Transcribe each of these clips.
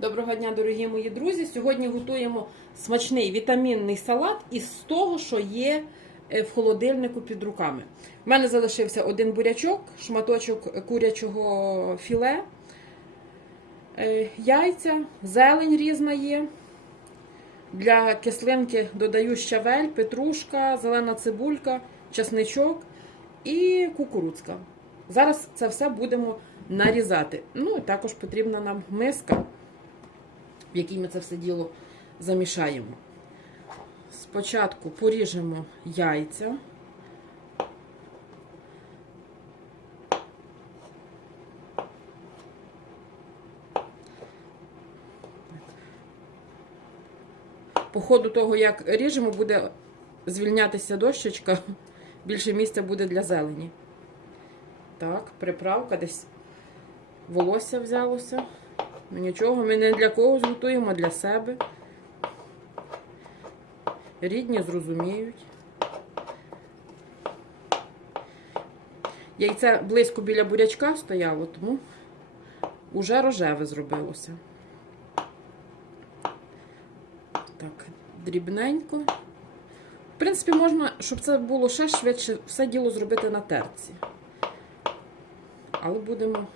Доброго дня, дорогі мої друзі. Сьогодні готуємо смачний вітамінний салат із того, що є е, в холодильнику під руками. У мене залишився один бурячок, шматочок курячого філе, е, яйця, зелень різна є. Для кислинки додаю щавель, петрушка, зелена цибулька, чесничок і кукурудзка. Зараз це все будемо нарізати. Ну і також потрібна нам миска, в якій ми це все діло замішаємо. Спочатку поріжемо яйця. По ходу того, як ріжемо, буде звільнятися дощечка, більше місця буде для зелені. Так, приправка десь волосся взялося. Ну нічого, ми не для когось готуємо, а для себе. Рідні зрозуміють. Яйце близько біля бурячка стояло, тому уже рожеве зробилося. Так, дрібненько. В принципі, можна, щоб це було ще швидше, все діло зробити на терці. Але будемо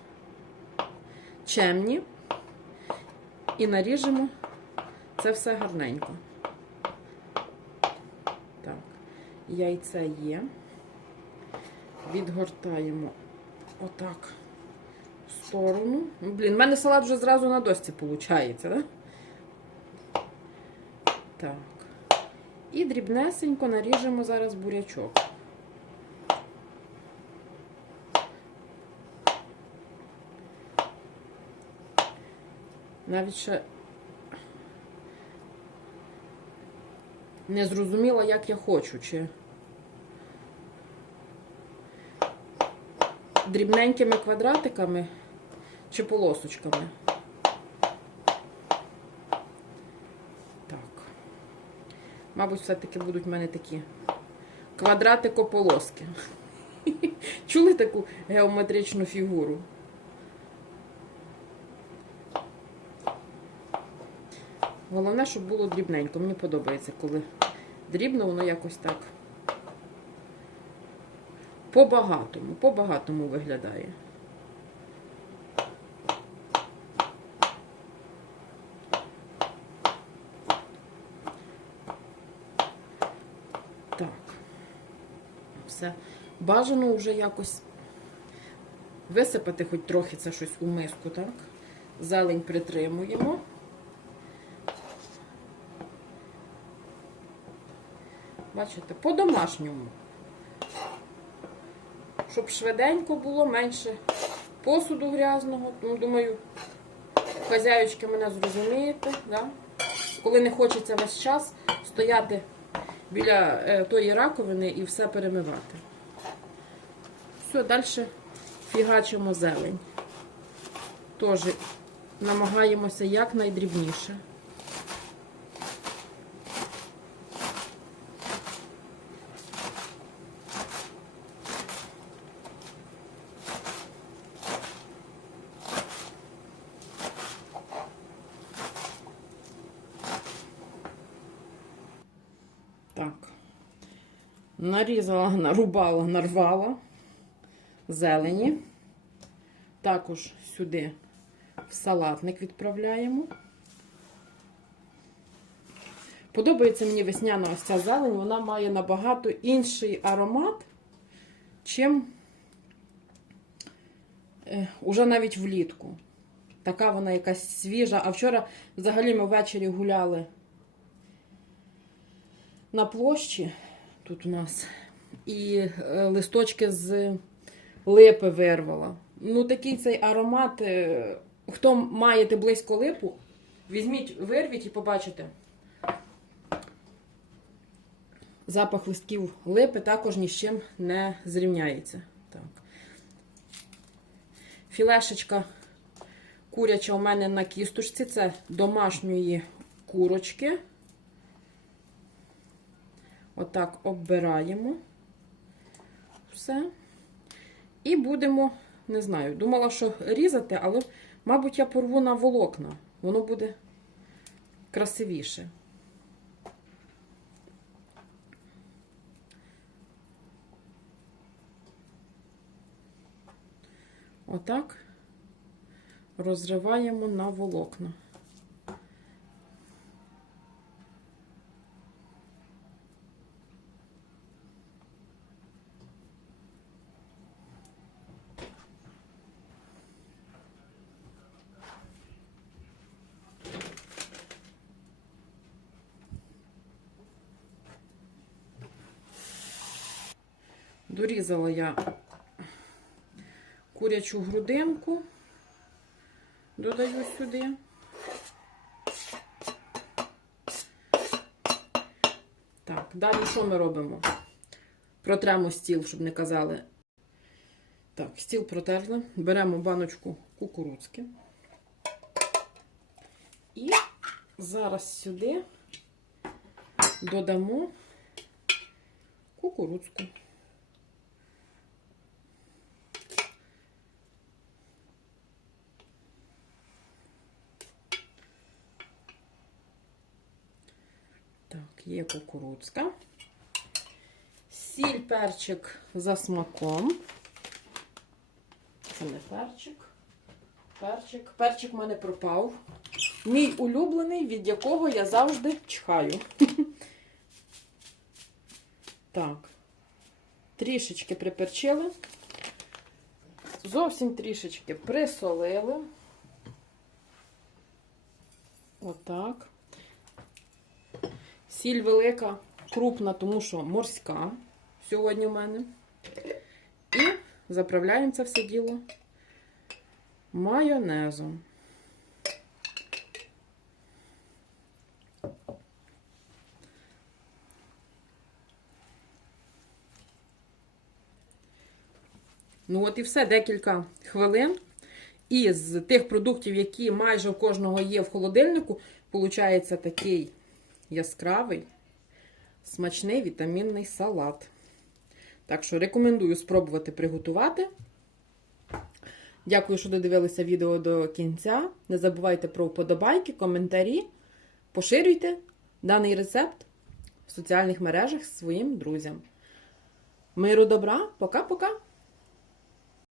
чемні і наріжемо це все гарненько. Так, яйце є. Відгортаємо отак в сторону. Ну, Блін, в мене салат вже зразу на досці виходить, да? Так. І дрібнесенько наріжемо зараз бурячок. Навіть ще не зрозуміла, як я хочу, чи дрібненькими квадратиками, чи полосочками. Так. Мабуть, все-таки будуть в мене такі квадратико-полоски. Чули таку геометричну фігуру? Головне, щоб було дрібненько. Мені подобається, коли дрібно, воно якось так по-багатому, по-багатому виглядає. Так. Все. Бажано вже якось висипати хоч трохи це щось у миску, так? Зелень притримуємо. Бачите, по-домашньому. Щоб швиденько було, менше посуду грязного. Ну, думаю, хазяючки мене зрозумієте, да? коли не хочеться весь час стояти біля е, тої раковини і все перемивати. Все, далі фігачимо зелень. Теж намагаємося якнайдрібніше. Так. Нарізала, нарубала, нарвала зелені. Також сюди в салатник відправляємо. Подобається мені весняна ось ця зелень, вона має набагато інший аромат, чим е, уже навіть влітку. Така вона якась свіжа. А вчора взагалі ми ввечері гуляли на площі тут у нас. І е, листочки з липи вирвала. Ну, такий цей аромат. е, Хто маєте близько липу, візьміть, вирвіть і побачите. Запах листків липи також ні з чим не зрівняється. Так. Філешечка куряча у мене на кісточці. Це домашньої курочки. Отак оббираємо все. І будемо, не знаю, думала, що різати, але, мабуть, я порву на волокна. воно буде красивіше. Отак розриваємо на волокна. Дорізала я курячу грудинку, додаю сюди. Так, далі що ми робимо? Протремо стіл, щоб не казали. Так, стіл протерли. Беремо баночку кукурудзки. І зараз сюди додамо кукурудзку. Так, є кукурудзка. Сіль, перчик за смаком. Це не перчик. Перчик. Перчик в мене пропав. Мій улюблений, від якого я завжди чхаю. Так. Трішечки приперчили. Зовсім трішечки присолили. Отак. Сіль велика, крупна, тому що морська сьогодні в мене. І заправляємо це все діло майонезом. Ну, от і все, декілька хвилин. І з тих продуктів, які майже у кожного є в холодильнику, виходить такий яскравий, смачний вітамінний салат. Так що рекомендую спробувати приготувати. Дякую, що додивилися відео до кінця. Не забувайте про вподобайки, коментарі. Поширюйте даний рецепт в соціальних мережах своїм друзям. Миру добра, пока-пока!